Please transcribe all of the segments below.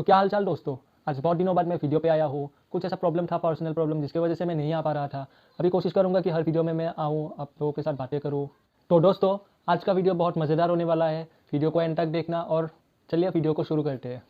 तो क्या हालचाल दोस्तों। आज बहुत दिनों बाद मैं वीडियो पे आया हूँ। कुछ ऐसा प्रॉब्लम था, पर्सनल प्रॉब्लम, जिसकी वजह से मैं नहीं आ पा रहा था। अभी कोशिश करूँगा कि हर वीडियो में मैं आऊँ, आप लोगों के साथ बातें करूँ। तो दोस्तों, आज का वीडियो बहुत मज़ेदार होने वाला है। वीडियो को एंड तक देखना और चलिए वीडियो को शुरू करते हैं।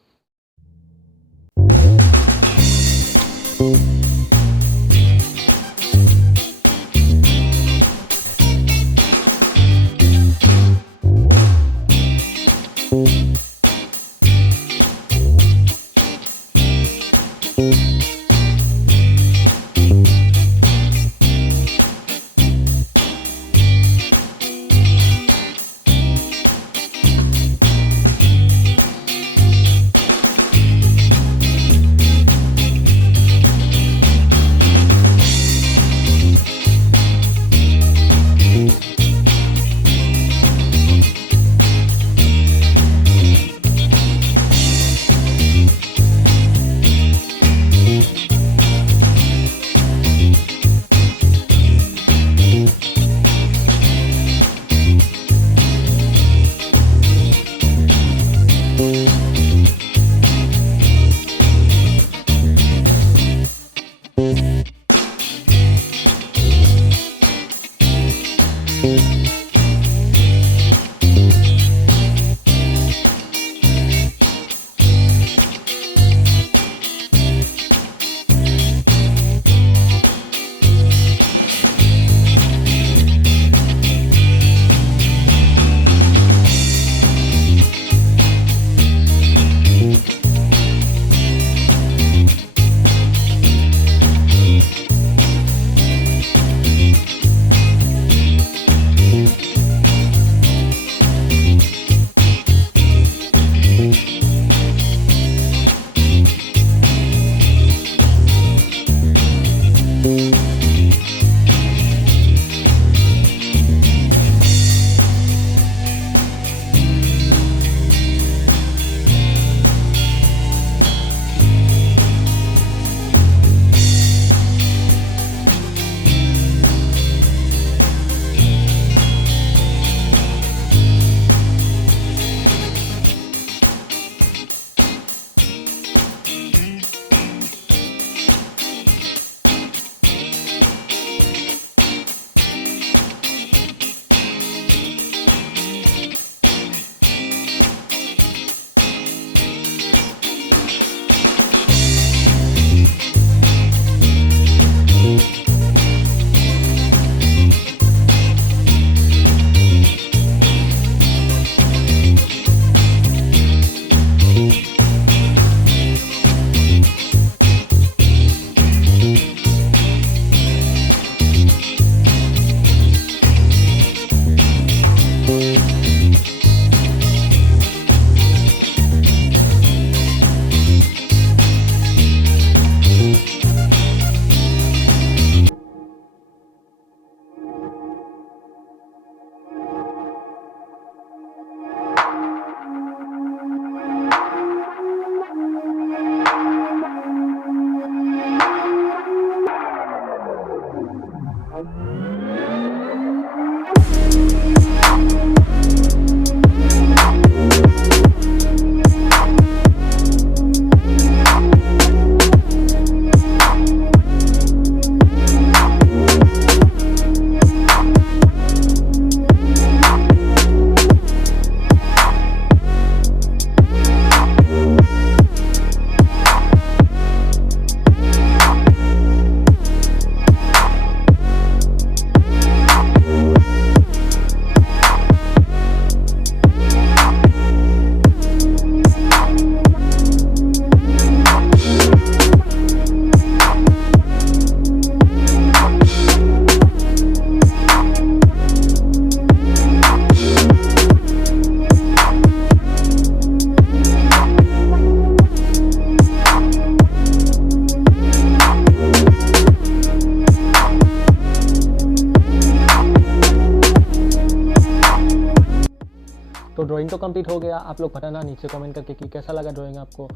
तो ड्राइंग तो कंप्लीट हो गया। आप लोग बताना नीचे कमेंट करके कि कैसा लगा ड्राइंग आपको।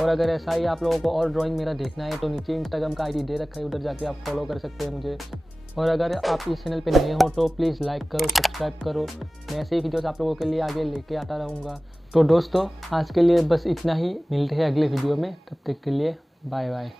और अगर ऐसा ही आप लोगों को और ड्राइंग मेरा देखना है तो नीचे इंस्टाग्राम का आईडी दे रखा है, उधर जाके आप फॉलो कर सकते हैं मुझे। और अगर आप इस चैनल पे नए हो तो प्लीज़ लाइक करो, सब्सक्राइब करो। मैं ऐसे ही वीडियोस आप लोगों के लिए आगे लेके आता रहूँगा। तो दोस्तों आज के लिए बस इतना ही, मिलते हैं अगले वीडियो में, तब तक के लिए बाय बाय।